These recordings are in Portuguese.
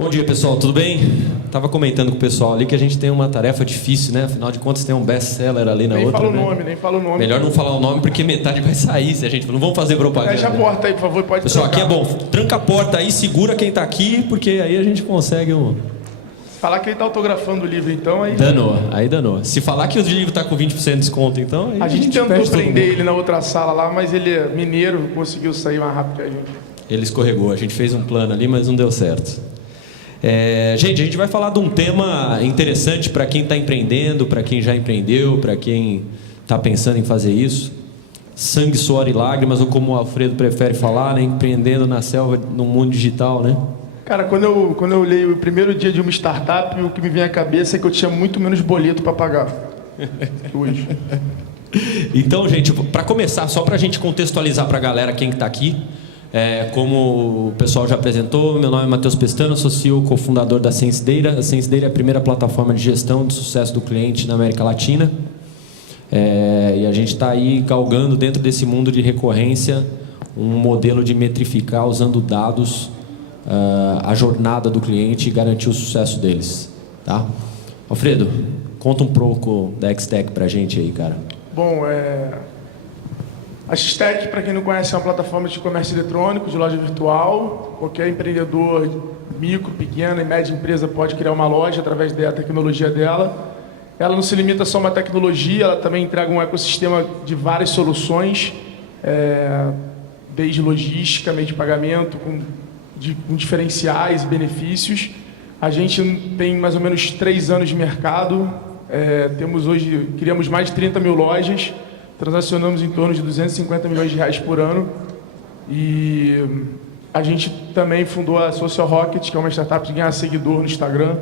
Bom dia, pessoal, tudo bem? Estava comentando com o pessoal ali que a gente tem uma tarefa difícil, né? Afinal de contas tem um best-seller ali na outra, Nem fala o nome. Melhor não falar o nome porque metade vai sair se a gente... Não vamos fazer propaganda. Fecha a porta aí, por favor, pode Pessoal, trancar. aqui é bom. Tranca a porta aí, segura quem tá aqui, porque aí a gente consegue um... Falar que ele tá autografando o livro, então, aí... Danou. Se falar que o livro tá com 20% de desconto, então... Aí a gente tentou perde todo prender mundo. ele na outra sala lá, mas ele é mineiro, conseguiu sair mais rápido que a gente. Ele escorregou. A gente fez um plano ali, mas não deu certo. Gente, a gente vai falar de um tema interessante para quem está empreendendo, para quem já empreendeu, para quem está pensando em fazer isso. Sangue, suor e lágrimas, ou como o Alfredo prefere falar, né? Empreendendo na selva, no mundo digital, né? Cara, quando eu leio o primeiro dia de uma startup, o que me vem à cabeça é que eu tinha muito menos boleto para pagar hoje. Então, gente, para começar, só para a gente contextualizar para a galera quem está aqui, como o pessoal já apresentou, meu nome é Matheus Pestano, sou CEO cofundador da SenseData. A SenseData é a primeira plataforma de gestão de sucesso do cliente na América Latina. E a gente está aí galgando dentro desse mundo de recorrência um modelo de metrificar usando dados a jornada do cliente e garantir o sucesso deles. Tá? Alfredo, conta um pouco da X-Tech para a gente aí, cara. Bom, a X-Tech, para quem não conhece, é uma plataforma de comércio eletrônico, de loja virtual. Qualquer empreendedor, micro, pequena e média empresa pode criar uma loja através da tecnologia dela. Ela não se limita só a uma tecnologia, ela também entrega um ecossistema de várias soluções, desde logística, meio de pagamento, com diferenciais e benefícios. A gente tem mais ou menos 3 anos de mercado, criamos mais de 30 mil lojas, transacionamos em torno de 250 milhões de reais por ano e a gente também fundou a Social Rocket, que é uma startup de ganhar seguidor no Instagram,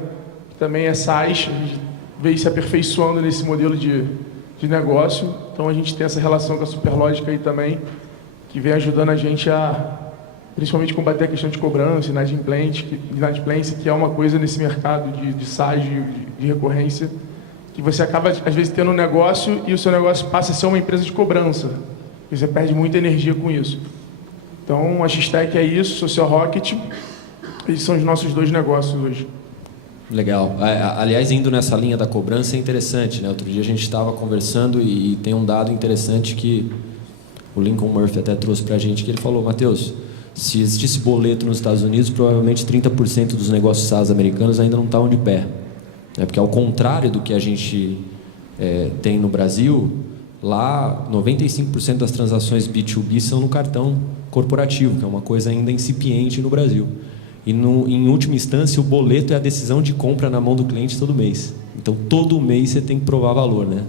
que também é SaaS, a gente veio se aperfeiçoando nesse modelo de negócio. Então a gente tem essa relação com a Superlógica aí também, que vem ajudando a gente a principalmente combater a questão de cobrança, inadimplência, que é uma coisa nesse mercado de SaaS, de recorrência, que você acaba, às vezes, tendo um negócio e o seu negócio passa a ser uma empresa de cobrança. E você perde muita energia com isso. Então, a X-Tech é isso, Social Rocket, esses são os nossos 2 negócios hoje. Legal. Aliás, indo nessa linha da cobrança é interessante, né? Outro dia a gente estava conversando e tem um dado interessante que o Lincoln Murphy até trouxe para a gente, que ele falou: Matheus, se existisse boleto nos Estados Unidos, provavelmente 30% dos negócios SaaS americanos ainda não estavam de pé. Porque ao contrário do que a gente tem no Brasil, lá 95% das transações B2B são no cartão corporativo, que é uma coisa ainda incipiente no Brasil. E em última instância, o boleto é a decisão de compra na mão do cliente todo mês. Então todo mês você tem que provar valor, né?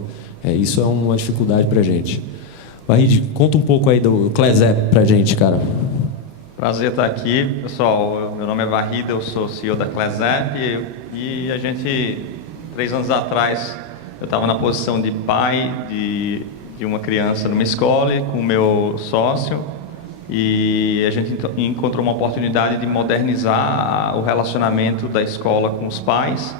Isso é uma dificuldade para a gente. Vahid, conta um pouco aí do Clezep para a gente, cara. Prazer estar aqui, pessoal. Meu nome é Vahid, eu sou CEO da Clezep e a gente, 3 anos atrás, eu estava na posição de pai de uma criança numa escola com o meu sócio e a gente encontrou uma oportunidade de modernizar o relacionamento da escola com os pais,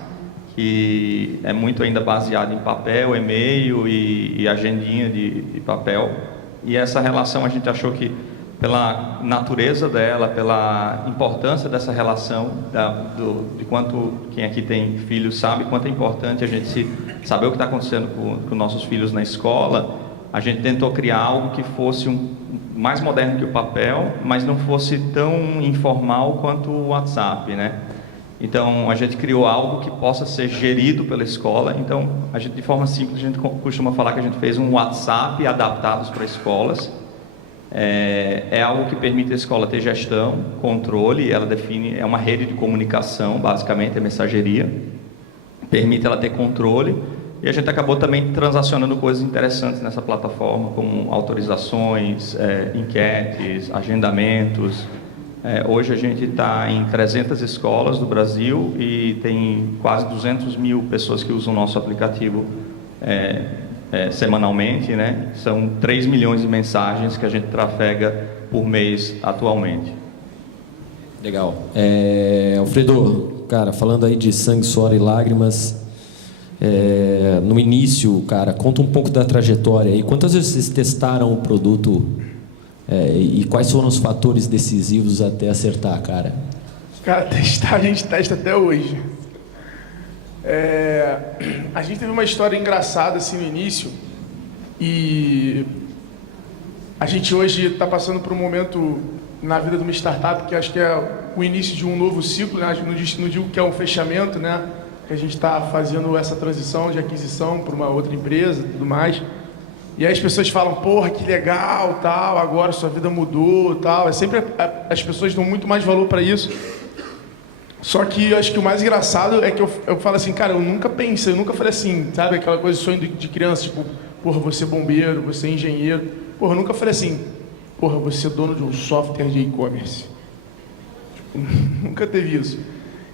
que é muito ainda baseado em papel, e-mail e agendinha de papel. E essa relação a gente achou que, pela natureza dela, pela importância dessa relação, de quanto quem aqui tem filhos sabe quanto é importante a gente saber o que está acontecendo com nossos filhos na escola, a gente tentou criar algo que fosse mais moderno que o papel, mas não fosse tão informal quanto o WhatsApp, né? Então a gente criou algo que possa ser gerido pela escola. Então a gente, de forma simples, a gente costuma falar que a gente fez um WhatsApp adaptado para escolas. É algo que permite a escola ter gestão, controle, ela define, é uma rede de comunicação, basicamente, é mensageria, permite ela ter controle, e a gente acabou também transacionando coisas interessantes nessa plataforma, como autorizações, enquetes, agendamentos. Hoje a gente está em 300 escolas do Brasil e tem quase 200 mil pessoas que usam o nosso aplicativo semanalmente, né? São 3 milhões de mensagens que a gente trafega por mês atualmente. Legal. Alfredo, cara, falando aí de sangue, suor e lágrimas, no início, cara, conta um pouco da trajetória aí. Quantas vezes vocês testaram o produto e quais foram os fatores decisivos até acertar, cara? Cara, testar a gente testa até hoje. A gente teve uma história engraçada assim no início e a gente hoje está passando por um momento na vida de uma startup que acho que é o início de um novo ciclo, né? Não digo que é um fechamento, né? Que a gente está fazendo essa transição de aquisição para uma outra empresa e tudo mais. E aí as pessoas falam, porra, que legal, tal, agora sua vida mudou, tal. As pessoas dão muito mais valor para isso. Só que eu acho que o mais engraçado é que eu falo assim, cara, eu nunca falei assim, sabe? Aquela coisa de sonho de criança, tipo, porra, você é bombeiro, você é engenheiro. Porra, eu nunca falei assim, porra, você é dono de um software de e-commerce. Tipo, nunca teve isso.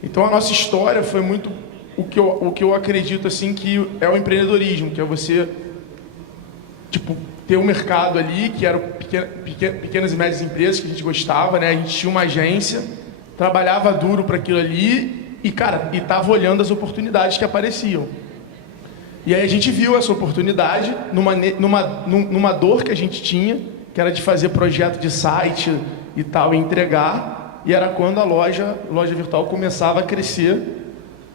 Então a nossa história foi muito o que eu acredito assim que é o empreendedorismo, que é você, tipo, ter um mercado ali, que eram pequenas e médias empresas que a gente gostava, né? A gente tinha uma agência, trabalhava duro para aquilo ali e, cara, estava olhando as oportunidades que apareciam. E aí a gente viu essa oportunidade numa dor que a gente tinha, que era de fazer projeto de site e tal, e entregar, e era quando a loja virtual começava a crescer,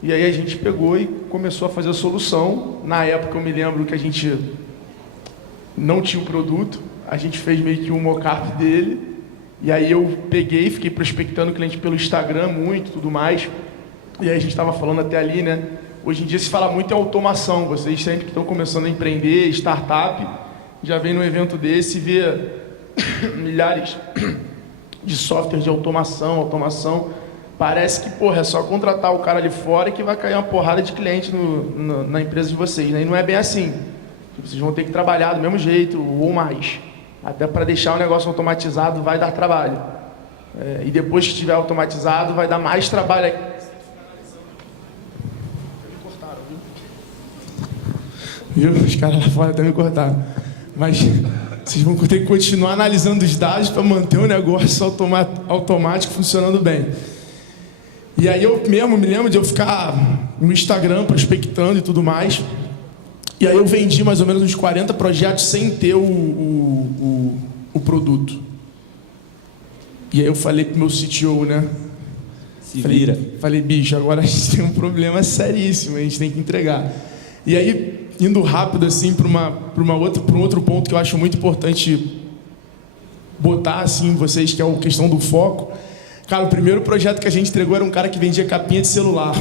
e aí a gente pegou e começou a fazer a solução. Na época eu me lembro que a gente não tinha o produto, a gente fez meio que um mock-up dele, e aí eu peguei e fiquei prospectando o cliente pelo Instagram muito, tudo mais, e aí a gente estava falando até ali, né? Hoje em dia se fala muito em automação, vocês sempre que estão começando a empreender, startup, já vem num evento desse e vê milhares de softwares de automação, parece que, porra, é só contratar o cara ali fora que vai cair uma porrada de cliente na empresa de vocês, né? E não é bem assim, vocês vão ter que trabalhar do mesmo jeito ou mais. Até para deixar o negócio automatizado vai dar trabalho. E depois que estiver automatizado vai dar mais trabalho. Viu? Os caras lá fora até me cortaram. Mas vocês vão ter que continuar analisando os dados para manter o negócio automático funcionando bem. E aí eu mesmo me lembro de eu ficar no Instagram prospectando e tudo mais. E aí eu vendi mais ou menos uns 40 projetos sem ter o produto. E aí eu falei pro meu CTO, né? Falei, bicho, agora a gente tem um problema seríssimo, a gente tem que entregar. E aí, indo rápido assim para um outro ponto que eu acho muito importante botar assim vocês, que é a questão do foco. Cara, o primeiro projeto que a gente entregou era um cara que vendia capinha de celular.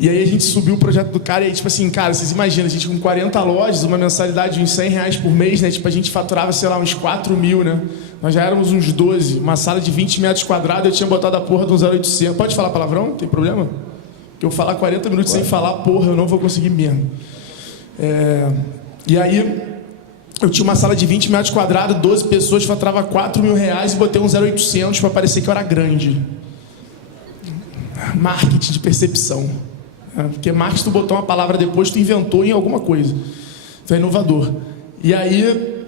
E aí a gente subiu o projeto do cara e aí, tipo assim, cara, vocês imaginam, a gente com 40 lojas, uma mensalidade de uns R$100 por mês, né? Tipo, a gente faturava, sei lá, uns 4 mil, né? Nós já éramos uns 12, uma sala de 20 metros quadrados, eu tinha botado a porra de um 0800. Pode falar palavrão? Tem problema? Porque eu falar 40 minutos sem falar, porra, eu não vou conseguir mesmo. E aí, eu tinha uma sala de 20 metros quadrados, 12 pessoas, faturava R$4 mil e botei um 0800 para parecer que eu era grande. Marketing de percepção. Porque marketing, tu botou uma palavra depois, tu inventou em alguma coisa. Então é inovador. E aí,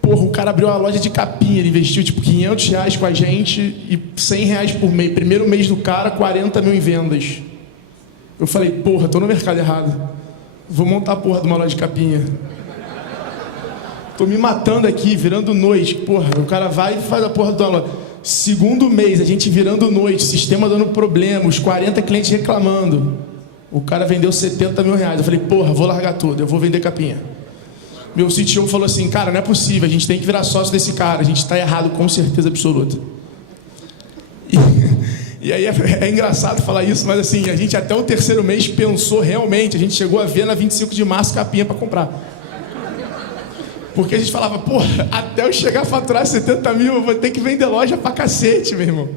porra, o cara abriu uma loja de capinha, ele investiu tipo R$500 com a gente e R$100 por mês. Primeiro mês do cara, 40 mil em vendas. Eu falei, porra, tô no mercado errado. Vou montar a porra de uma loja de capinha. Tô me matando aqui, virando noite. Porra, o cara vai e faz a porra da loja. Segundo mês, a gente virando noite, sistema dando problema, os 40 clientes reclamando. O cara vendeu R$70 mil. Eu falei, porra, vou largar tudo, eu vou vender capinha. Meu CTO falou assim, cara, não é possível, a gente tem que virar sócio desse cara, a gente está errado com certeza absoluta. E aí é engraçado falar isso, mas assim, a gente até o terceiro mês pensou realmente, a gente chegou a ver na 25 de março capinha para comprar. Porque a gente falava, porra, até eu chegar a faturar 70 mil, eu vou ter que vender loja pra cacete, meu irmão.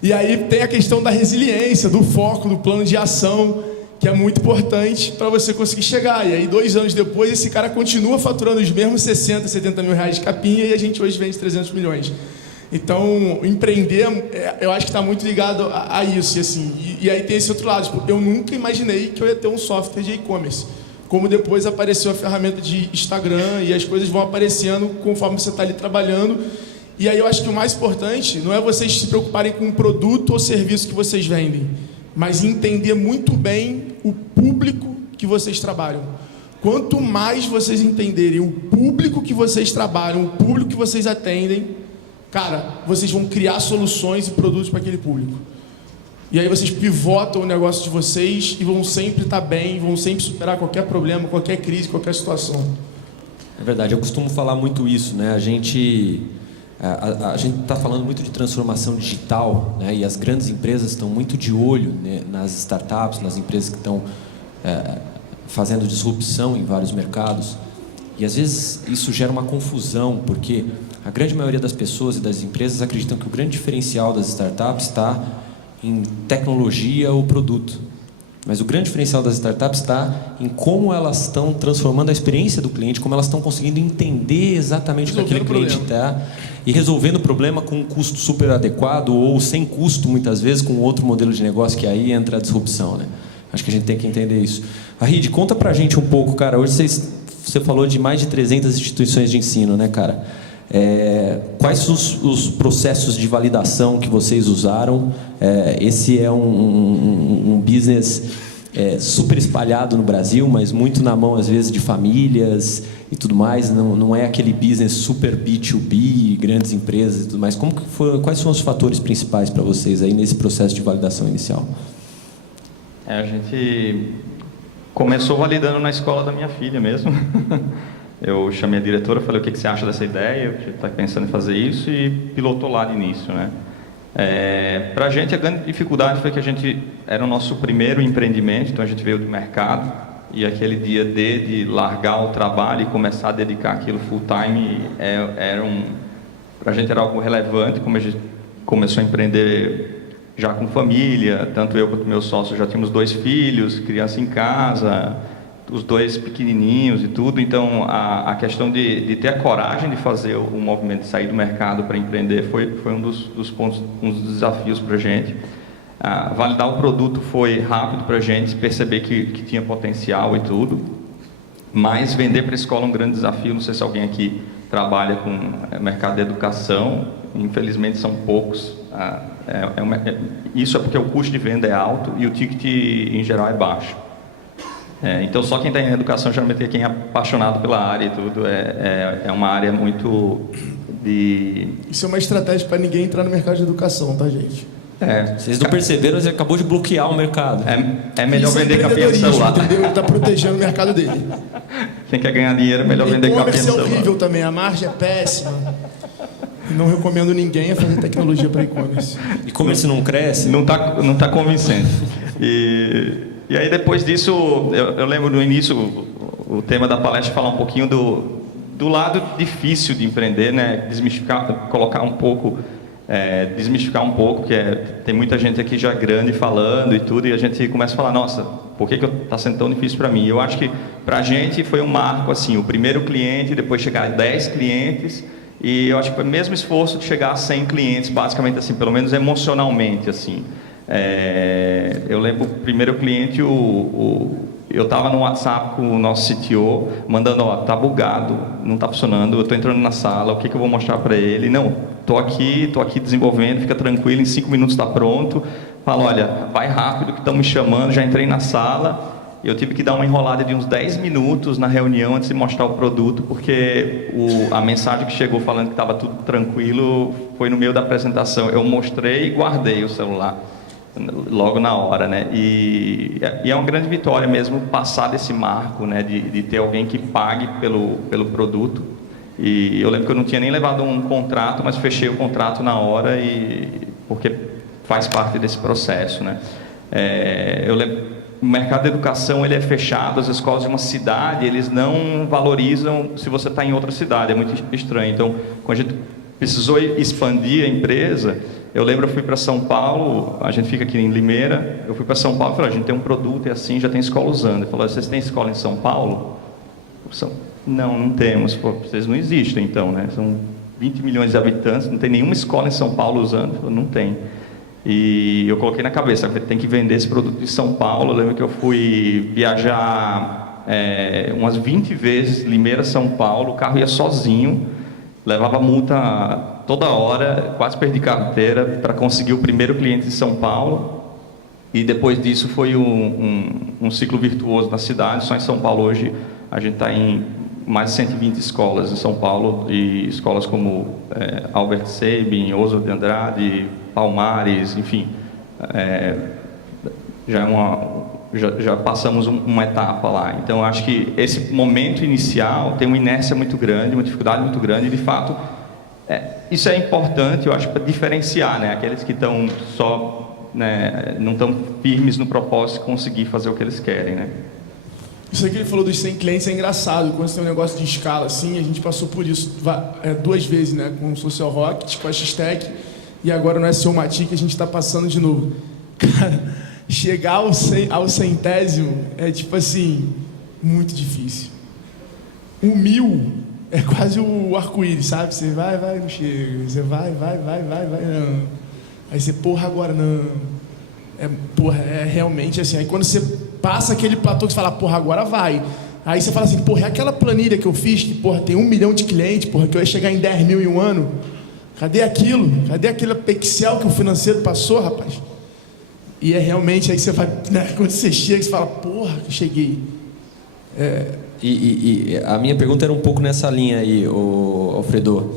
E aí tem a questão da resiliência, do foco, do plano de ação, que é muito importante para você conseguir chegar. E aí 2 anos depois, esse cara continua faturando os mesmos 60, 70 mil reais de capinha e a gente hoje vende 300 milhões. Então, empreender, eu acho que está muito ligado a isso. E, assim, e aí tem esse outro lado. Tipo, eu nunca imaginei que eu ia ter um software de e-commerce. Como depois apareceu a ferramenta de Instagram e as coisas vão aparecendo conforme você está ali trabalhando. E aí eu acho que o mais importante não é vocês se preocuparem com o produto ou serviço que vocês vendem, mas entender muito bem o público que vocês trabalham. Quanto mais vocês entenderem o público que vocês trabalham, o público que vocês atendem, cara, vocês vão criar soluções e produtos para aquele público. E aí vocês pivotam o negócio de vocês e vão sempre estar bem, vão sempre superar qualquer problema, qualquer crise, qualquer situação. É verdade, eu costumo falar muito isso, né? A gente está falando muito de transformação digital, né? E as grandes empresas estão muito de olho, né, nas startups, nas empresas que estão fazendo disrupção em vários mercados. E às vezes isso gera uma confusão, porque a grande maioria das pessoas e das empresas acreditam que o grande diferencial das startups está em tecnologia ou produto. Mas o grande diferencial das startups está em como elas estão transformando a experiência do cliente, como elas estão conseguindo entender exatamente o que aquele cliente está e resolvendo o problema com um custo super adequado ou sem custo, muitas vezes, com outro modelo de negócio, que aí entra a disrupção, né? Acho que a gente tem que entender isso. Arrid, conta pra gente um pouco, cara. Hoje você falou de mais de 300 instituições de ensino, né, cara? Quais os processos de validação que vocês usaram? Esse é um business super espalhado no Brasil, mas muito na mão, às vezes, de famílias e tudo mais. Não é aquele business super B2B, grandes empresas e tudo mais. Quais são os fatores principais para vocês aí nesse processo de validação inicial? A gente começou validando na escola da minha filha mesmo. Eu chamei a diretora, falei, o que você acha dessa ideia? A gente está pensando em fazer isso, e pilotou lá de início, né? Para a gente, a grande dificuldade foi que a gente era o nosso primeiro empreendimento, então a gente veio do mercado, e aquele dia de largar o trabalho e começar a dedicar aquilo full time, para a gente era algo relevante, como a gente começou a empreender já com família, tanto eu quanto meu sócio já tínhamos 2 filhos, criança em casa, os 2 pequenininhos e tudo. Então a questão de ter a coragem de fazer o movimento de sair do mercado para empreender foi um dos pontos, um dos desafios para a gente. Validar o produto foi rápido para a gente perceber que tinha potencial e tudo, mas vender para a escola é um grande desafio. Não sei se alguém aqui trabalha com mercado de educação, infelizmente são poucos. Isso é porque o custo de venda é alto e o ticket em geral é baixo. Então só quem está em educação geralmente é quem é apaixonado pela área e tudo. É uma área muito de... Isso é uma estratégia para ninguém entrar no mercado de educação, tá, gente? Vocês não perceberam, você acabou de bloquear o mercado. É melhor vender capinha de celular. Entendeu? Ele está protegendo o mercado dele. Quem quer ganhar dinheiro é melhor vender capinha de celular. E-commerce é horrível também, a margem é péssima. E não recomendo ninguém a fazer tecnologia para e-commerce. E-commerce não cresce? Não tá convincente. E aí depois disso, eu lembro no início, o tema da palestra falar um pouquinho do lado difícil de empreender, né? Desmistificar um pouco, que tem muita gente aqui já grande falando e tudo, e a gente começa a falar, nossa, por que está sendo tão difícil para mim? Eu acho que para a gente foi um marco, assim, o primeiro cliente, depois chegar a 10 clientes, e eu acho que foi o mesmo esforço de chegar a 100 clientes, basicamente, assim, pelo menos emocionalmente, assim. Eu lembro o primeiro cliente, eu estava no WhatsApp com o nosso CTO, mandando, tá bugado, não está funcionando, eu estou entrando na sala, o que eu vou mostrar para ele? Não, estou aqui desenvolvendo, fica tranquilo, em 5 minutos está pronto. Falo, olha, vai rápido que estão me chamando, já entrei na sala. Eu tive que dar uma enrolada de uns 10 minutos na reunião antes de mostrar o produto, porque a mensagem que chegou falando que estava tudo tranquilo foi no meio da apresentação. Eu mostrei e guardei o celular logo na hora, né? E é uma grande vitória mesmo passar desse marco, né? De ter alguém que pague pelo produto. E eu lembro que eu não tinha nem levado um contrato, mas fechei o contrato na hora, porque faz parte desse processo, né? Eu lembro, o mercado de educação ele é fechado, as escolas de uma cidade, eles não valorizam se você está em outra cidade, é muito estranho. Então, quando a gente precisou expandir a empresa, eu lembro, eu fui para São Paulo, a gente fica aqui em Limeira, eu fui para São Paulo e falei, a gente tem um produto e assim, já tem escola usando. Ele falou, vocês têm escola em São Paulo? Não temos. Pô, vocês não existem então, né? São 20 milhões de habitantes, não tem nenhuma escola em São Paulo usando. Ele falou, não tem. E eu coloquei na cabeça, tem que vender esse produto de São Paulo. Eu lembro que eu fui viajar umas 20 vezes, Limeira, São Paulo, o carro ia sozinho, levava multa toda hora, quase perdi carteira para conseguir o primeiro cliente em São Paulo. E depois disso foi um ciclo virtuoso na cidade. Só em São Paulo hoje a gente está em mais de 120 escolas em São Paulo, e escolas como Albert Sabin, Oswald de Andrade, Palmares, enfim, já passamos uma etapa lá. Então, acho que esse momento inicial tem uma inércia muito grande, uma dificuldade muito grande, e de fato, isso é importante, eu acho, para diferenciar, né, aqueles que estão só, né, não estão firmes no propósito de conseguir fazer o que eles querem, né. Isso aí que ele falou dos 100 clientes é engraçado. Quando você tem um negócio de escala assim, a gente passou por isso 2 vezes, né? Com o Social Rocket, com a X-Tech, e agora no SEO Matic a gente está passando de novo. Cara, chegar ao centésimo é tipo assim, muito difícil. O 1000 é quase o arco-íris, sabe? Você vai, não chega. Você vai, não. Aí você, porra, agora não. É realmente assim. Aí quando você passa aquele platô que você fala, porra, agora vai. Aí você fala assim, porra, é aquela planilha que eu fiz, que, porra, tem 1 milhão de clientes, porra, que eu ia chegar em 10 mil em um ano. Cadê aquilo? Cadê aquele Excel que o financeiro passou, rapaz? E é realmente aí que você vai, né, quando você chega, você fala, porra, eu cheguei. E a minha pergunta era um pouco nessa linha aí, Alfredo.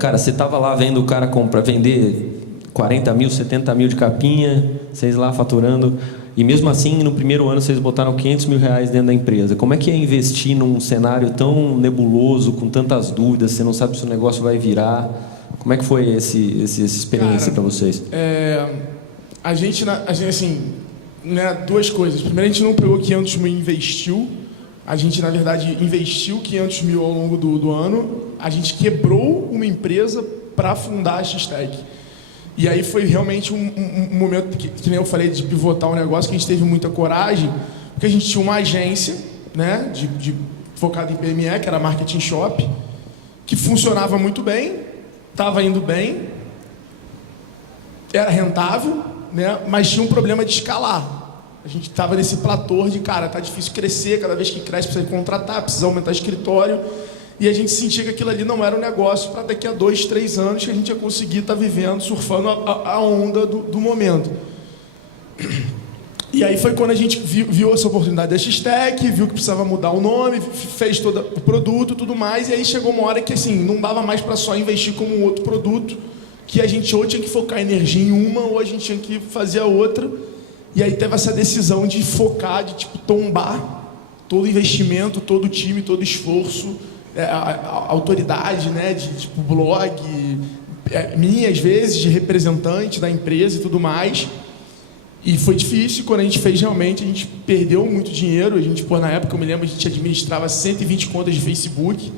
Cara, você estava lá vendo o cara vender 40 mil, 70 mil de capinha, vocês lá faturando, e mesmo assim, no primeiro ano, vocês botaram 500 mil reais dentro da empresa. Como é que é investir num cenário tão nebuloso, com tantas dúvidas, você não sabe se o negócio vai virar? Como é que foi essa experiência para vocês? A gente, assim, né, 2 coisas. Primeiro, a gente não pegou 500 mil e investiu. A gente, na verdade, investiu 500 mil ao longo do ano. A gente quebrou uma empresa para fundar a X-Tech. E aí foi realmente um momento, que nem eu falei, de pivotar o negócio, que a gente teve muita coragem, porque a gente tinha uma agência, né, focada em PME, que era Marketing Shop, que funcionava muito bem, estava indo bem, era rentável, né, mas tinha um problema de escalar. A gente estava nesse platô de, cara, tá difícil crescer, cada vez que cresce precisa contratar, precisa aumentar escritório. E a gente sentia que aquilo ali não era um negócio para daqui a 2, 3 anos que a gente ia conseguir estar vivendo, surfando a onda do momento. E aí foi quando a gente viu essa oportunidade da X-Tech, viu que precisava mudar o nome, fez todo o produto e tudo mais, e aí chegou uma hora que assim, não dava mais para só investir como um outro produto, que a gente ou tinha que focar energia em uma, ou a gente tinha que fazer a outra. E aí teve essa decisão de focar, de tipo, tombar todo o investimento, todo o time, todo o esforço, a autoridade, né, de tipo blog, minha às vezes, de representante da empresa e tudo mais. E foi difícil. Quando a gente fez, realmente, a gente perdeu muito dinheiro. A gente, na época, eu me lembro, a gente administrava 120 contas de Facebook,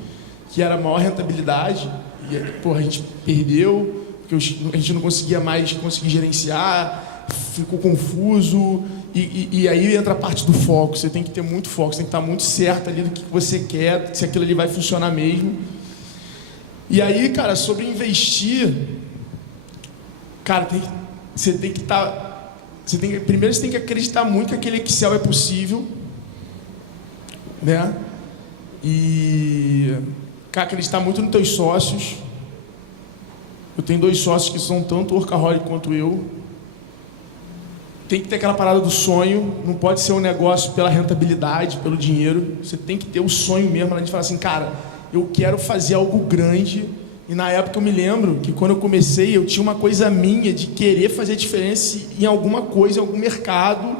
que era a maior rentabilidade. E, a gente perdeu, porque a gente não conseguia mais gerenciar, ficou confuso. E aí entra a parte do foco. Você tem que ter muito foco, você tem que estar muito certo ali do que você quer, se aquilo ali vai funcionar mesmo. E aí, cara, sobre investir, cara, você tem que estar... primeiro você tem que acreditar muito que aquele Excel é possível, né? E, cara, acreditar muito nos teus sócios. Eu tenho 2 sócios que são tanto workaholic quanto eu. Tem que ter aquela parada do sonho, não pode ser um negócio pela rentabilidade, pelo dinheiro. Você tem que ter o sonho mesmo, a gente fala assim, cara, eu quero fazer algo grande. E na época eu me lembro que quando eu comecei, eu tinha uma coisa minha de querer fazer diferença em alguma coisa, em algum mercado.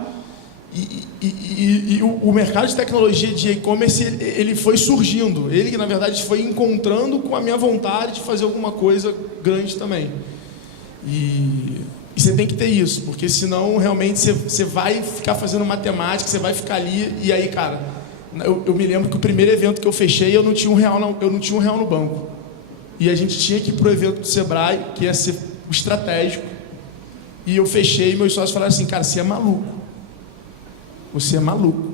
E o mercado de tecnologia de e-commerce, ele foi surgindo. Ele, na verdade, foi encontrando com a minha vontade de fazer alguma coisa grande também. E você tem que ter isso, porque senão realmente você vai ficar fazendo matemática, você vai ficar ali. E aí, cara, eu me lembro que o primeiro evento que eu fechei, eu não tinha R$1 no banco. E a gente tinha que ir para o evento do Sebrae, que ia ser o estratégico. E eu fechei, e meus sócios falaram assim, cara, você é maluco. Você é maluco.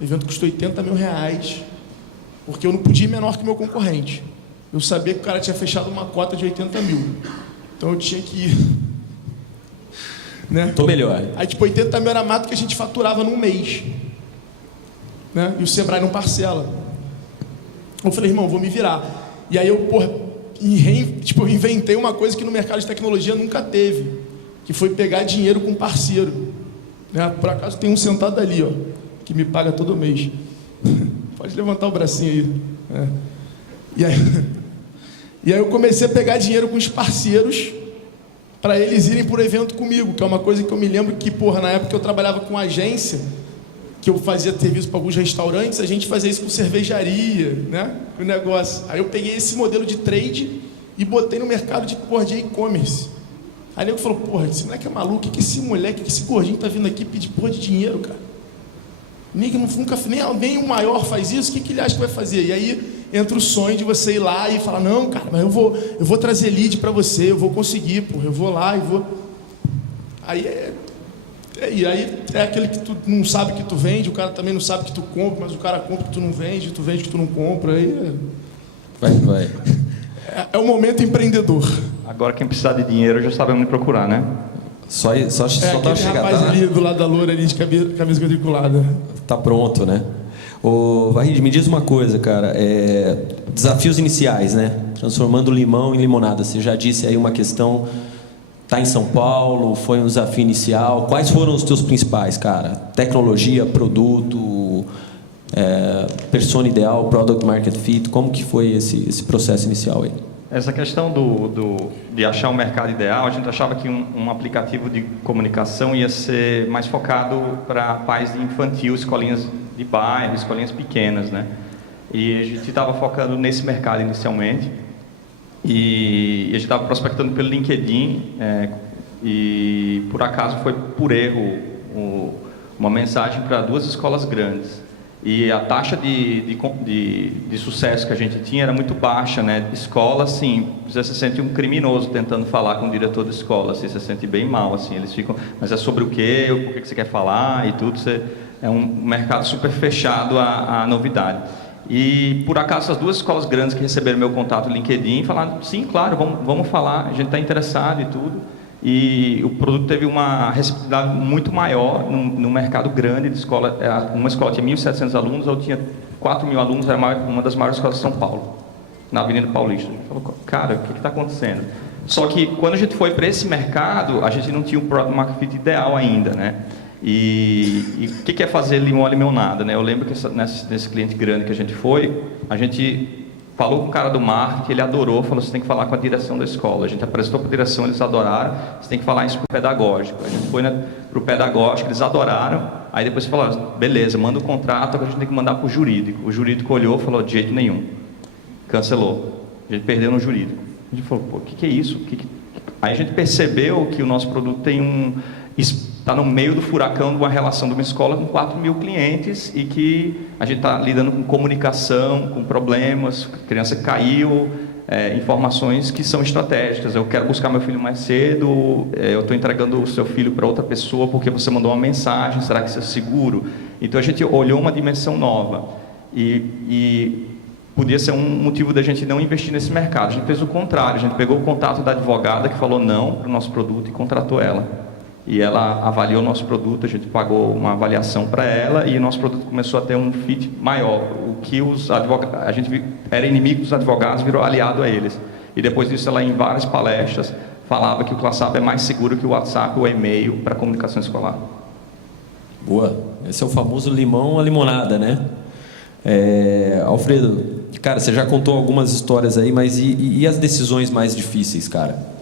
O evento custou R$80 mil, porque eu não podia ir menor que o meu concorrente. Eu sabia que o cara tinha fechado uma cota de 80 mil. Então eu tinha que ir. Né? Tô melhor. Aí, tipo, 80 mil era mato que a gente faturava num mês. Né? E o Sebrae não parcela. Eu falei, irmão, vou me virar. E aí eu, eu inventei uma coisa que no mercado de tecnologia nunca teve, que foi pegar dinheiro com parceiro. Né? Por acaso tem um sentado ali, ó, que me paga todo mês. Pode levantar o bracinho aí. E aí eu comecei a pegar dinheiro com os parceiros para eles irem por evento comigo, que é uma coisa que eu me lembro que, na época que eu trabalhava com agência, que eu fazia serviço para alguns restaurantes, a gente fazia isso com cervejaria, né? O negócio. Aí eu peguei esse modelo de trade e botei no mercado de e-commerce. Aí o nego falou, esse moleque é maluco, que esse moleque, que esse gordinho tá vindo aqui pedir de dinheiro, cara? Nem o maior faz isso, o que ele acha que vai fazer? E aí entra o sonho de você ir lá e falar, não, cara, mas eu vou trazer lead para você, eu vou conseguir, eu vou lá e vou... Aí é aquele que tu não sabe que tu vende, o cara também não sabe que tu compra, mas o cara compra que tu não vende, tu vende que tu não compra, aí... Vai. É o momento empreendedor. Agora quem precisar de dinheiro já sabe onde procurar, né? Só aquele chegar, rapaz ali do lado da loura ali de camisa quadriculada. Tá pronto, né? Ô, Vahid, me diz uma coisa, cara. Desafios iniciais, né? Transformando limão em limonada. Você já disse aí uma questão... Tá em São Paulo, foi um desafio inicial. Quais foram os teus principais, cara? Tecnologia, produto, persona ideal, product market fit. Como que foi esse processo inicial aí? Essa questão de achar um mercado ideal, a gente achava que um aplicativo de comunicação ia ser mais focado para pais de infantil, escolinhas de bairro, escolinhas pequenas, né? E a gente estava focando nesse mercado inicialmente. E a gente estava prospectando pelo LinkedIn e por acaso foi por erro uma mensagem para 2 escolas grandes. E a taxa de sucesso que a gente tinha era muito baixa, né? Escola, assim, você se sente um criminoso tentando falar com o diretor da escola, assim, você se sente bem mal, assim, eles ficam, mas é sobre o quê? Por que você quer falar? E tudo, é um mercado super fechado à novidade. E, por acaso, as 2 escolas grandes que receberam meu contato no LinkedIn falaram, sim, claro, vamos falar, a gente está interessado e tudo. E o produto teve uma receptividade muito maior no mercado grande de escola. Uma escola tinha 1.700 alunos, a outra tinha 4.000 alunos, era uma das maiores escolas de São Paulo, na Avenida Paulista. A gente falou, cara, o que está acontecendo? Só que, quando a gente foi para esse mercado, a gente não tinha um product market fit ideal ainda, né? E o que é fazer limão à limonada, né? Eu lembro que nesse cliente grande que a gente falou com o cara do marketing, ele adorou, falou, você tem que falar com a direção da escola. A gente apresentou para a direção, eles adoraram, você tem que falar isso para o pedagógico. A gente foi para o pedagógico, eles adoraram, aí depois você falou, beleza, manda o contrato, a gente tem que mandar para o jurídico. O jurídico olhou e falou, de jeito nenhum, cancelou. A gente perdeu no jurídico. A gente falou, o que é isso? Aí a gente percebeu que o nosso produto está no meio do furacão de uma relação de uma escola com 4.000 clientes e que a gente está lidando com comunicação, com problemas, a criança caiu, informações que são estratégicas. Eu quero buscar meu filho mais cedo, eu estou entregando o seu filho para outra pessoa porque você mandou uma mensagem, será que isso é seguro? Então a gente olhou uma dimensão nova e podia ser um motivo da gente não investir nesse mercado. A gente fez o contrário, a gente pegou o contato da advogada que falou não para o nosso produto e contratou ela. E ela avaliou o nosso produto, a gente pagou uma avaliação para ela e o nosso produto começou a ter um fit maior. O que a gente era inimigo dos advogados, virou aliado a eles. E depois disso, ela em várias palestras falava que o ClassUp é mais seguro que o WhatsApp ou o e-mail para comunicação escolar. Boa. Esse é o famoso limão à limonada, né? Alfredo, cara, você já contou algumas histórias aí, mas e as decisões mais difíceis, cara?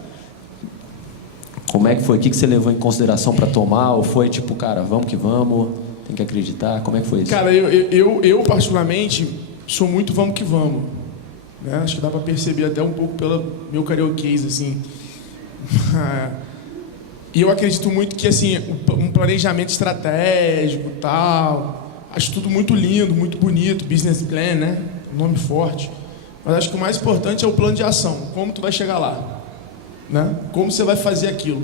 Como é que foi? O que você levou em consideração para tomar? Ou foi tipo, cara, vamos que vamos, tem que acreditar? Como é que foi isso? Cara, eu particularmente sou muito vamos que vamos, né? Acho que dá para perceber até um pouco pelo meu carioquês, assim. E eu acredito muito que, assim, um planejamento estratégico, tal, acho tudo muito lindo, muito bonito, business plan, né? Nome forte. Mas acho que o mais importante é o plano de ação. Como tu vai chegar lá? Né? Como você vai fazer aquilo?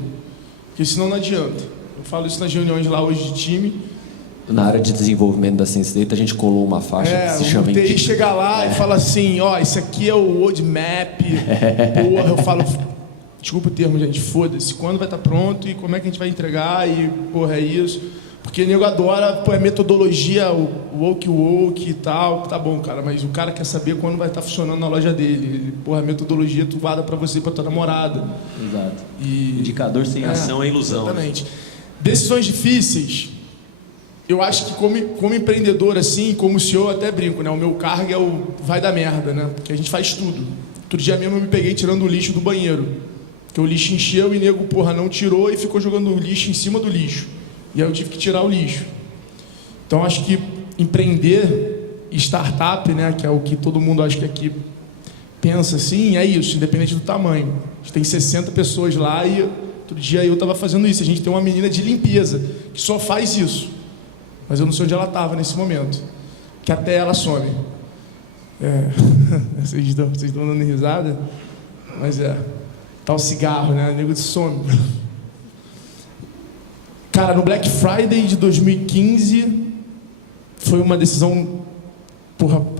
Porque senão não adianta. Eu falo isso nas reuniões lá hoje de time. Na área de desenvolvimento da Sense Data, a gente colou uma faixa que se chama... TI chega lá e fala assim, isso aqui é o roadmap. Porra, eu falo, desculpa o termo, gente, foda-se. Quando vai estar pronto e como é que a gente vai entregar e, porra, é isso. Porque o nego adora, metodologia, o woke e tal. Tá bom, cara, mas o cara quer saber quando vai estar funcionando na loja dele. Porra, a metodologia tu guarda pra você e pra tua namorada. Exato. Indicador sem ação é ilusão. Exatamente. Né? Decisões difíceis. eu acho que como empreendedor, assim, como CEO, eu até brinco, né? O meu cargo é o vai dar merda, né? Porque a gente faz tudo. Outro dia mesmo eu me peguei tirando o lixo do banheiro. Porque o lixo encheu e nego, porra, não tirou e ficou jogando o lixo em cima do lixo. E aí eu tive que tirar o lixo. Então acho que empreender, startup, né? Que é o que todo mundo acho que aqui pensa assim, é isso, independente do tamanho. A gente tem 60 pessoas lá e outro dia eu estava fazendo isso. A gente tem uma menina de limpeza que só faz isso. Mas eu não sei onde ela estava nesse momento. Que até ela some. Vocês estão dando risada? Mas tá o cigarro, né? O nego some. Cara, no Black Friday de 2015 foi uma decisão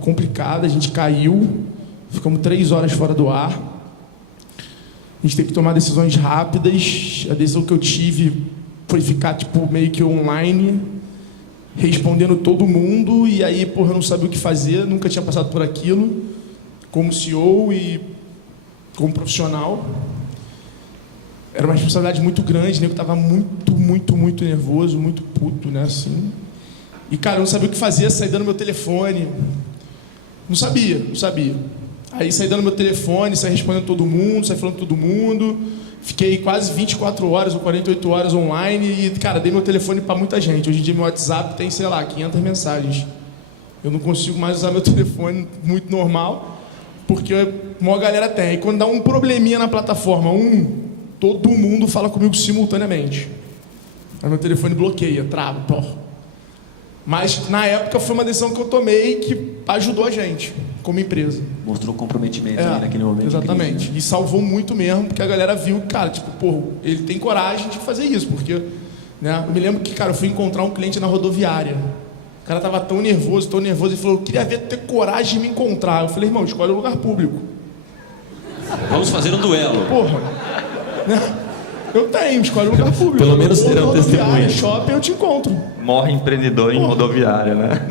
complicada. A gente caiu. Ficamos 3 horas fora do ar. A gente teve que tomar decisões rápidas. A decisão que eu tive foi ficar meio que online, respondendo todo mundo. E aí, eu não sabia o que fazer. Nunca tinha passado por aquilo, como CEO e como profissional. Era uma responsabilidade muito grande, né? Eu estava muito nervoso, muito puto, né? Assim. E, cara, eu não sabia o que fazer, saí dando meu telefone. Não sabia. Aí saí dando meu telefone, saí respondendo todo mundo, saí falando com todo mundo. Fiquei quase 24 horas ou 48 horas online e, cara, dei meu telefone para muita gente. Hoje em dia meu WhatsApp tem, 500 mensagens. Eu não consigo mais usar meu telefone muito normal, porque a maior galera tem. E quando dá um probleminha na plataforma, todo mundo fala comigo simultaneamente. Aí meu telefone bloqueia, trava, porra. Mas, na época, foi uma decisão que eu tomei que ajudou a gente, como empresa. Mostrou comprometimento ali naquele momento. Exatamente. E salvou muito mesmo, porque a galera viu, cara, ele tem coragem de fazer isso, porque, né? Eu me lembro que, cara, eu fui encontrar um cliente na rodoviária. O cara tava tão nervoso, e falou, eu queria ver ter coragem de me encontrar. Eu falei, irmão, escolhe um lugar público. Vamos fazer um duelo. Porra, né? Eu tenho, escolhe um lugar público. Pelo menos terão testemunhas. Shopping, eu te encontro. Morre empreendedor em rodoviária, né?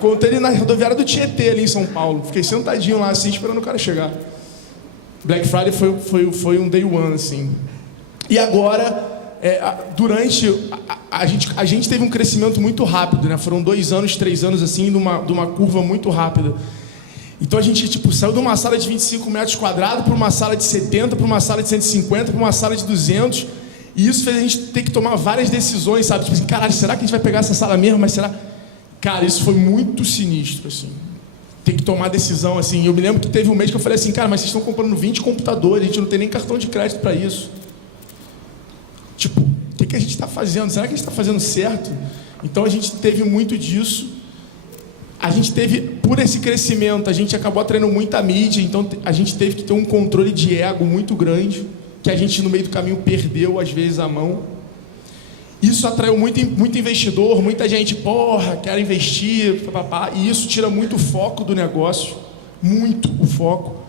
Contei ele na rodoviária do Tietê, ali em São Paulo. Fiquei sentadinho lá, assim, esperando o cara chegar. Black Friday foi um day one, assim. E agora, durante... A gente teve um crescimento muito rápido, né? Foram 2 anos, 3 anos, assim, de uma curva muito rápida. Então a gente saiu de uma sala de 25 metros quadrados para uma sala de 70, para uma sala de 150, para uma sala de 200. E isso fez a gente ter que tomar várias decisões, sabe? Assim, caralho, será que a gente vai pegar essa sala mesmo? Mas será... Cara, isso foi muito sinistro, assim. Ter que tomar decisão, assim. Eu me lembro que teve um mês que eu falei assim, cara, mas vocês estão comprando 20 computadores, a gente não tem nem cartão de crédito para isso. O que a gente está fazendo? Será que a gente está fazendo certo? Então a gente teve muito disso. A gente teve, por esse crescimento, a gente acabou atraindo muita mídia, então a gente teve que ter um controle de ego muito grande, que a gente no meio do caminho perdeu, às vezes, a mão. Isso atraiu muito investidor, muita gente, quero investir, papapá, e isso tira muito o foco do negócio, muito o foco,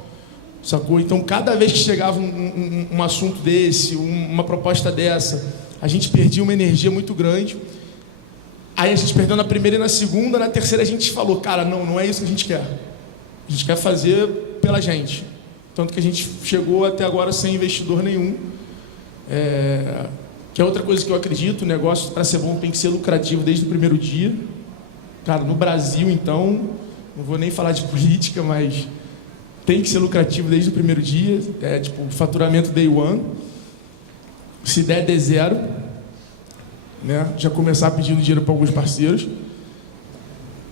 sacou? Então, cada vez que chegava um assunto desse, uma proposta dessa, a gente perdia uma energia muito grande. Aí a gente perdeu na primeira e na segunda, na terceira a gente falou, cara, não é isso que a gente quer. A gente quer fazer pela gente. Tanto que a gente chegou até agora sem investidor nenhum. Que é outra coisa que eu acredito, o negócio para ser bom tem que ser lucrativo desde o primeiro dia. Cara, no Brasil, então, não vou nem falar de política, mas tem que ser lucrativo desde o primeiro dia. Faturamento day one. Se der, dê zero. Né? Já começar pedindo dinheiro para alguns parceiros.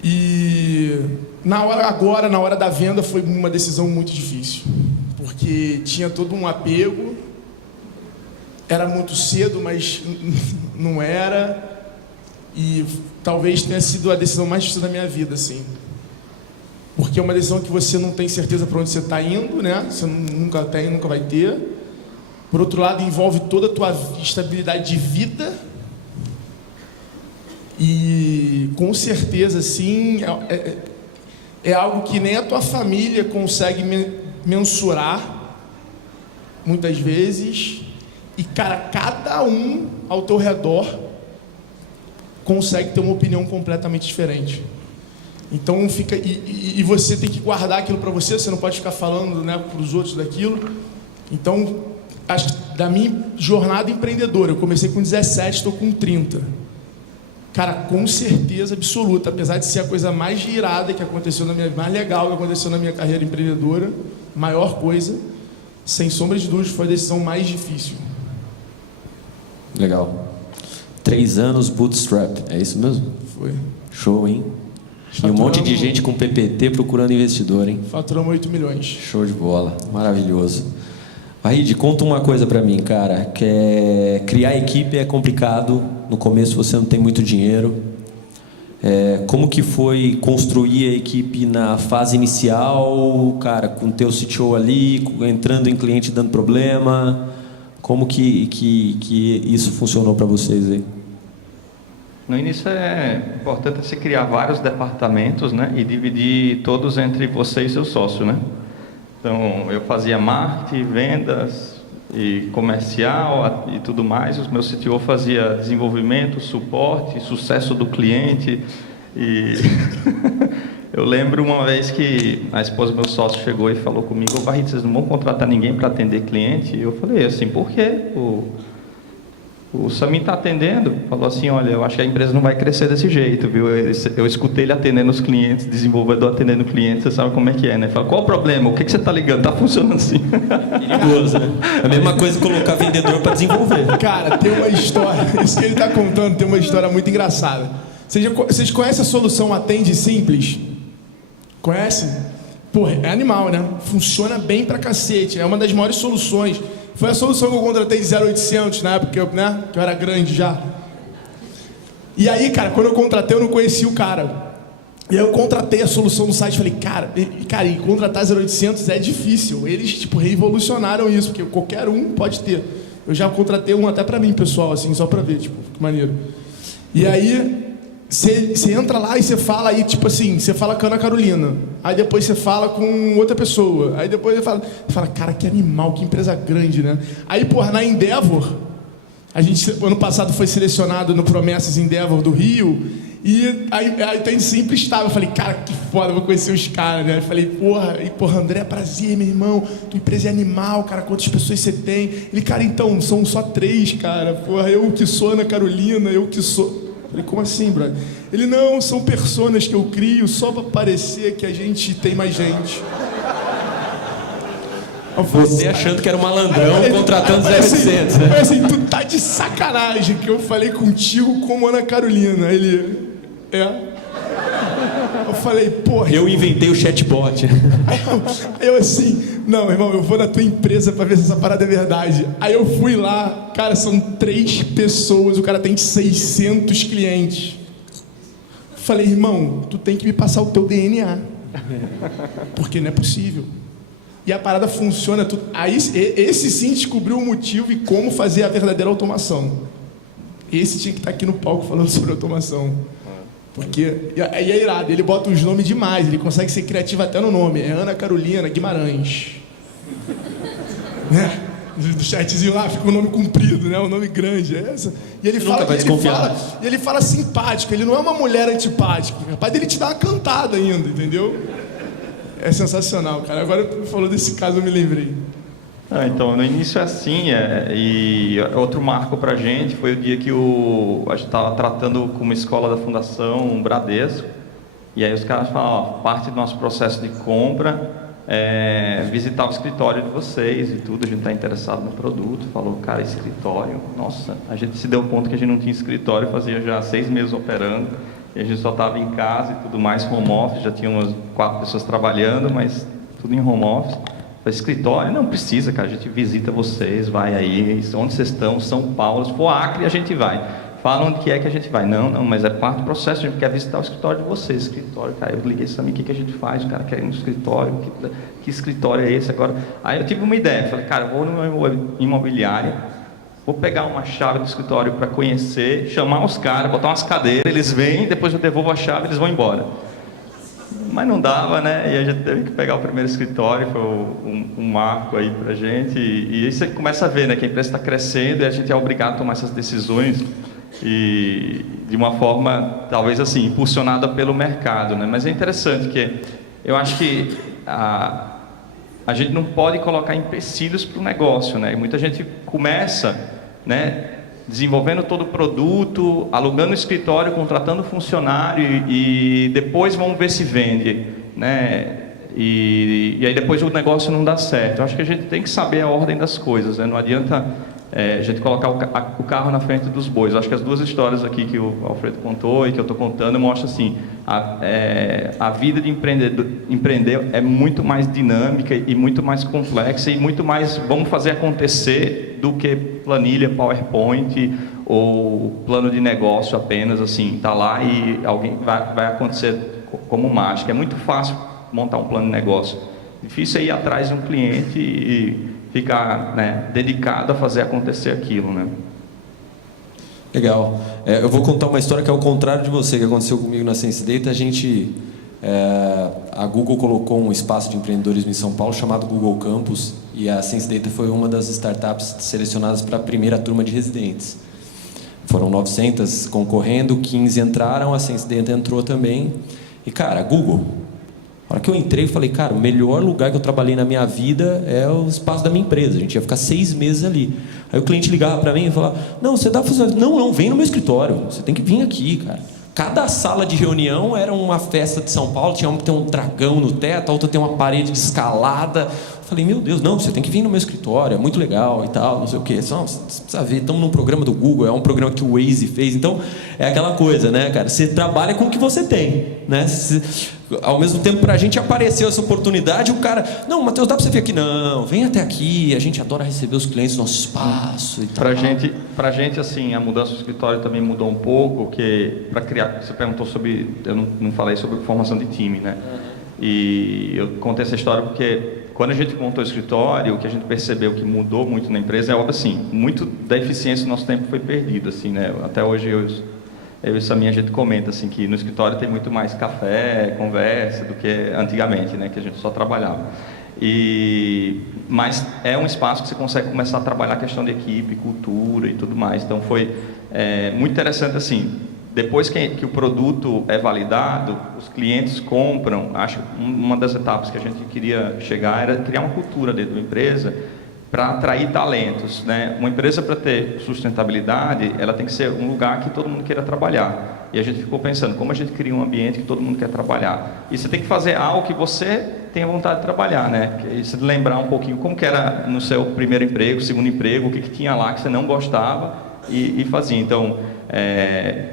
E na hora da venda foi uma decisão muito difícil, porque tinha todo um apego, era muito cedo, mas não era, e talvez tenha sido a decisão mais difícil da minha vida, assim, porque é uma decisão que você não tem certeza para onde você está indo, né? Você nunca tem, nunca vai ter. Por outro lado, envolve toda a tua estabilidade de vida. E com certeza, sim, é algo que nem a tua família consegue mensurar, muitas vezes. E, cara, cada um ao teu redor consegue ter uma opinião completamente diferente. Então, e você tem que guardar aquilo para você, você não pode ficar falando, né, para os outros daquilo. Então, acho que da minha jornada empreendedora, eu comecei com 17, estou com 30. Cara, com certeza absoluta, apesar de ser a coisa mais irada que aconteceu mais legal que aconteceu na minha carreira empreendedora, maior coisa, sem sombra de dúvidas, foi a decisão mais difícil. Legal. 3 anos bootstrap, é isso mesmo? Foi. Show, hein? E um monte de gente com PPT procurando investidor, hein? Faturamos 8 milhões. Show de bola, maravilhoso. Wahid, conta uma coisa pra mim, cara, que criar equipe é complicado, no começo você não tem muito dinheiro. Como que foi construir a equipe na fase inicial, cara, com o teu CTO ali, entrando em cliente dando problema? Como que isso funcionou para vocês aí? No início é importante você criar vários departamentos, né, e dividir todos entre você e seu sócio, né? Então, eu fazia marketing, vendas e comercial e tudo mais. O meu CTO fazia desenvolvimento, suporte, sucesso do cliente. E eu lembro uma vez que a esposa do meu sócio chegou e falou comigo: Wahid, vocês não vão contratar ninguém para atender cliente? E eu falei assim: por quê? O Samir está atendendo, falou assim: olha, eu acho que a empresa não vai crescer desse jeito, viu? Eu escutei ele atendendo os clientes, desenvolvedor atendendo o cliente, você sabe como é que é, né? Fala, qual o problema? O que você está ligando? Está funcionando assim. Perigoso, né? É a mesma coisa que colocar vendedor para desenvolver. Cara, tem uma história, isso que ele está contando tem uma história muito engraçada. Vocês conhecem a solução Atende Simples? Conhecem? Porra, é animal, né? Funciona bem pra cacete, é uma das maiores soluções. Foi a solução que eu contratei de 0800 na época, que eu era grande já. E aí, cara, quando eu contratei, eu não conhecia o cara. E aí eu contratei a solução no site e falei, cara, e contratar 0800 é difícil. Eles, tipo, revolucionaram isso, porque qualquer um pode ter. Eu já contratei um até pra mim, pessoal, assim, só pra ver, tipo, que maneiro. E aí, você entra lá e você fala aí, tipo assim, você fala com a Ana Carolina. Aí depois você fala com outra pessoa. Aí depois você fala, cara, que animal, que empresa grande, né? Aí, porra, na Endeavor, a gente, ano passado, foi selecionado no Promessas Endeavor do Rio. E aí tem sempre estava. Eu falei, cara, que foda, vou conhecer os caras, né? Eu falei, porra, André, prazer, meu irmão. Tua empresa é animal, cara, quantas pessoas você tem? Ele, cara, então, são só 3, cara. Porra, eu que sou Ana Carolina, eu que sou... Eu falei, como assim, brother? Ele, não, são personas que eu crio só pra parecer que a gente tem mais gente. Você achando que era um malandrão contratando 0800, né? Assim, tu tá de sacanagem que eu falei contigo como Ana Carolina. Ele, Eu falei, porra... Eu inventei o chatbot. Eu assim, não, irmão, eu vou na tua empresa pra ver se essa parada é verdade. Aí eu fui lá, cara, são 3 pessoas, o cara tem 600 clientes. Falei, irmão, tu tem que me passar o teu DNA. Porque não é possível. E a parada funciona. Aí, esse sim descobriu o motivo e como fazer a verdadeira automação. Esse tinha que estar aqui no palco falando sobre automação. Porque aí é irado, ele bota uns nomes demais, ele consegue ser criativo até no nome. É Ana Carolina Guimarães. Né? Do chatzinho lá fica um nome comprido, né? Um nome grande. É essa. E ele fala, ele fala simpático, ele não é uma mulher antipática. Capaz dele te dar uma cantada ainda, entendeu? É sensacional, cara. Agora tu falou desse caso, eu me lembrei. Então, no início é assim, e outro marco pra gente foi o dia que a gente estava tratando com uma escola da Fundação Bradesco, e aí os caras falaram, parte do nosso processo de compra é visitar o escritório de vocês e tudo, a gente está interessado no produto. Falou, cara, escritório, nossa, a gente se deu conta que a gente não tinha escritório, fazia já 6 meses operando, e a gente só estava em casa e tudo mais, home office, já tinha umas 4 pessoas trabalhando, mas tudo em home office. Escritório, não precisa, cara, a gente visita vocês, vai aí, onde vocês estão, São Paulo, se for Acre, a gente vai. Fala onde que é que a gente vai. Não, mas é parte do processo, a gente quer visitar o escritório de vocês. Escritório, cara, eu liguei para mim, o que a gente faz? O cara quer ir no escritório, que escritório é esse agora? Aí eu tive uma ideia, falei, cara, vou numa imobiliária, vou pegar uma chave do escritório para conhecer, chamar os caras, botar umas cadeiras, eles vêm, depois eu devolvo a chave e eles vão embora. Mas não dava, né? E a gente teve que pegar o primeiro escritório, foi um marco aí pra gente. E aí você começa a ver, né, que a empresa está crescendo e a gente é obrigado a tomar essas decisões e de uma forma, talvez assim, impulsionada pelo mercado, né? Mas é interessante que eu acho que a gente não pode colocar empecilhos para o negócio, né? E muita gente começa, né, desenvolvendo todo o produto, alugando o escritório, contratando funcionário e depois vamos ver se vende, né? E aí depois o negócio não dá certo. Eu acho que a gente tem que saber a ordem das coisas, né? Não adianta a gente colocar o carro na frente dos bois. Eu acho que as duas histórias aqui que o Alfredo contou e que eu estou contando mostram assim, a vida de empreender é muito mais dinâmica e muito mais complexa e muito mais vamos fazer acontecer do que planilha, PowerPoint ou plano de negócio apenas, assim, tá lá e alguém vai acontecer como mágica. É muito fácil montar um plano de negócio. Difícil é ir atrás de um cliente e ficar, né, dedicado a fazer acontecer aquilo, né? Legal. Eu vou contar uma história que é o contrário de você, que aconteceu comigo na Sense Data. A Google colocou um espaço de empreendedorismo em São Paulo chamado Google Campus e a Sense Data foi uma das startups selecionadas para a primeira turma de residentes. Foram 900 concorrendo, 15 entraram, a Sense Data entrou também. E, cara, Google... A hora que eu entrei, eu falei, cara, o melhor lugar que eu trabalhei na minha vida é o espaço da minha empresa. A gente ia ficar 6 meses ali. Aí o cliente ligava para mim e falava, não, você dá para fazer... Não, vem no meu escritório. Você tem que vir aqui, cara. Cada sala de reunião era uma festa de São Paulo. Tinha uma que tem um dragão no teto, a outra tem uma parede de escalada. Eu falei, meu Deus, não, você tem que vir no meu escritório. É muito legal e tal, não sei o quê. Você precisa ver, estamos num programa do Google. É um programa que o Waze fez. Então, é aquela coisa, né, cara? Você trabalha com o que você tem, né? Ao mesmo tempo, para a gente apareceu essa oportunidade, o cara, não, Matheus, dá para você vir aqui? Não, vem até aqui, a gente adora receber os clientes no nosso espaço e tal. Pra gente, assim, a mudança do escritório também mudou um pouco, que para criar, você perguntou sobre, eu não falei sobre formação de time, né? E eu contei essa história porque quando a gente montou o escritório, o que a gente percebeu que mudou muito na empresa é óbvio assim, muito da eficiência do nosso tempo foi perdido, assim, né? Até hoje eu e Samir, a gente comenta assim, que no escritório tem muito mais café, conversa, do que antigamente, né, que a gente só trabalhava. Mas é um espaço que você consegue começar a trabalhar a questão de equipe, cultura e tudo mais. Então foi muito interessante assim, depois que o produto é validado, os clientes compram. Acho que uma das etapas que a gente queria chegar era criar uma cultura dentro da empresa para atrair talentos, né? Uma empresa, para ter sustentabilidade, ela tem que ser um lugar que todo mundo queira trabalhar. E a gente ficou pensando, como a gente cria um ambiente que todo mundo quer trabalhar? E você tem que fazer algo que você tenha vontade de trabalhar, né? E você lembrar um pouquinho como que era no seu primeiro emprego, segundo emprego, o que tinha lá que você não gostava e fazia. Então,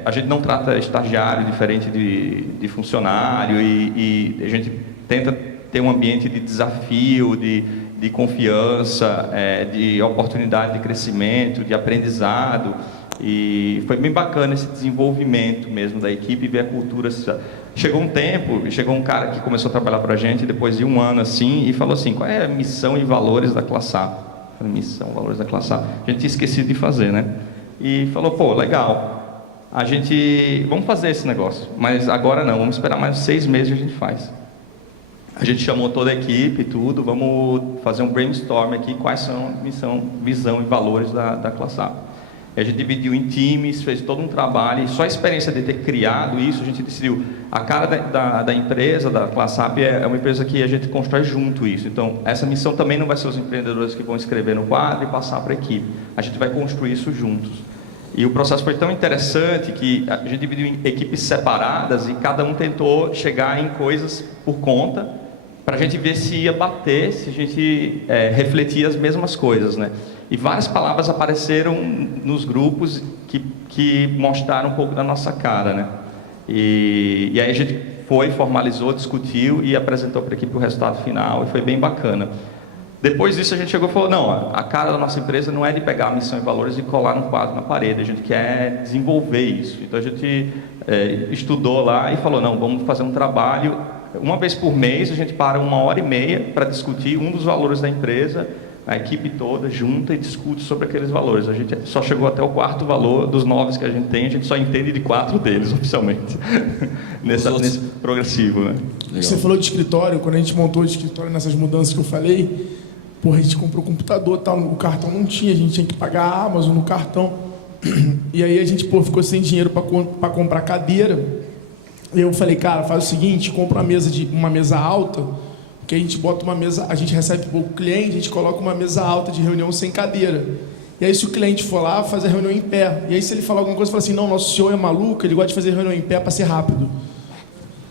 a gente não trata estagiário diferente de funcionário e a gente tenta ter um ambiente de desafio, de confiança, de oportunidade de crescimento, de aprendizado. E foi bem bacana esse desenvolvimento mesmo da equipe, ver a cultura. Chegou um cara que começou a trabalhar para a gente depois de um ano assim e falou assim, qual é a missão e valores da Classe A? Eu falei, missão, valores da Classe A. A gente tinha esquecido de fazer, né? E falou, pô, legal, vamos fazer esse negócio, mas agora não, vamos esperar mais 6 meses e a gente faz. A gente chamou toda a equipe e tudo, vamos fazer um brainstorm aqui, quais são a missão, visão e valores da Classe A. A gente dividiu em times, fez todo um trabalho, e só a experiência de ter criado isso, a gente decidiu, a cara da empresa, da Classe A, é uma empresa que a gente constrói junto isso. Então, essa missão também não vai ser os empreendedores que vão escrever no quadro e passar para a equipe. A gente vai construir isso juntos. E o processo foi tão interessante que a gente dividiu em equipes separadas e cada um tentou chegar em coisas por conta, para a gente ver se ia bater, se a gente refletia as mesmas coisas, né? E várias palavras apareceram nos grupos que mostraram um pouco da nossa cara, né? E aí a gente formalizou, discutiu e apresentou para a equipe o resultado final e foi bem bacana. Depois disso a gente chegou e falou, não, a cara da nossa empresa não é de pegar a missão e valores e colar num quadro na parede, a gente quer desenvolver isso. Então a gente estudou lá e falou, não, vamos fazer um trabalho, uma vez por mês a gente para 1h30 para discutir um dos valores da empresa, a equipe toda junta e discute sobre aqueles valores. A gente só chegou até o 4º valor dos 9 que a gente tem, a gente só entende de 4 deles oficialmente, nesse progressivo, né? Legal. Você falou de escritório, quando a gente montou o escritório nessas mudanças que eu falei, a gente comprou o computador, tal, o cartão não tinha, a gente tinha que pagar a Amazon no cartão, e aí a gente ficou sem dinheiro para comprar cadeira. E eu falei, cara, faz o seguinte, compra uma mesa alta, que a gente bota uma mesa, a gente recebe pouco cliente, a gente coloca uma mesa alta de reunião sem cadeira. E aí se o cliente for lá, fazer a reunião em pé. E aí se ele falar alguma coisa, fala assim, não, nosso senhor é maluco, ele gosta de fazer reunião em pé para ser rápido.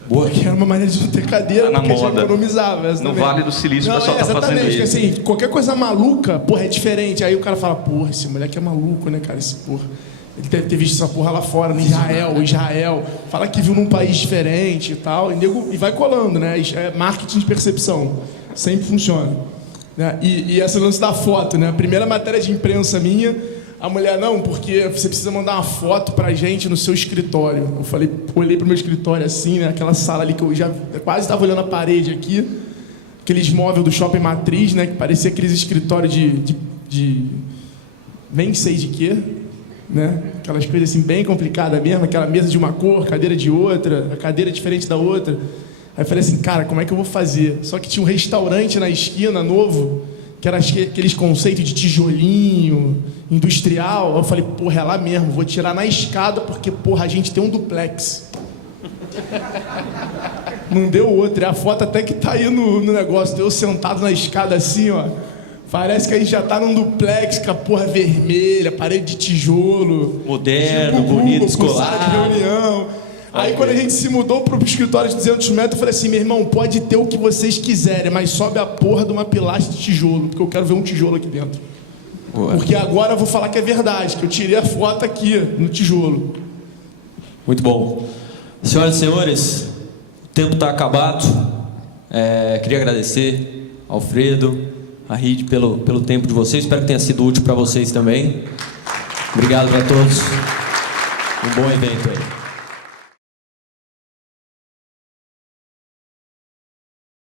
Boa. Que era uma maneira de não ter cadeira, Tá na porque a gente moda. economizava. No Vale do Silício o pessoal tá fazendo exatamente, isso. assim, qualquer coisa maluca, porra, é diferente. Aí o cara fala, porra, esse moleque é maluco, né, cara, esse porra. Ele deve ter visto essa porra lá fora, no Israel. Fala que viu num país diferente e tal. E vai colando, né? É marketing de percepção. Sempre funciona. Né? E esse lance da foto, né? A primeira matéria de imprensa minha, a mulher, não, porque você precisa mandar uma foto pra gente no seu escritório. Eu falei, olhei pro meu escritório assim, né? Aquela sala ali que eu já quase estava olhando a parede aqui. Aqueles móveis do Shopping Matriz, né? Que parecia aqueles escritórios de... Nem sei de quê. Né? Aquelas coisas assim bem complicadas mesmo, aquela mesa de uma cor, cadeira de outra, a cadeira diferente da outra. Aí eu falei assim, cara, como é que eu vou fazer? Só que tinha um restaurante na esquina novo, que era aqueles conceitos de tijolinho, industrial. Aí eu falei, porra, é lá mesmo, vou tirar na escada porque, porra, a gente tem um duplex. Não deu outra, a foto até que tá aí no negócio, eu sentado na escada assim, ó. Parece que a gente já tá num duplex com a porra vermelha, parede de tijolo. Moderno, tipo bonito, com sala de escolar. reunião. Aí quando a gente se mudou pro escritório de 200 metros, eu falei assim, meu irmão, pode ter o que vocês quiserem, mas sobe a porra de uma pilastra de tijolo, porque eu quero ver um tijolo aqui dentro. Boa. Porque agora eu vou falar que é verdade, que eu tirei a foto aqui, no tijolo. Muito bom. Senhoras e senhores, o tempo está acabado. Queria agradecer ao Alfredo, a Ride pelo tempo de vocês. Espero que tenha sido útil para vocês também. Obrigado para todos. Um bom evento aí.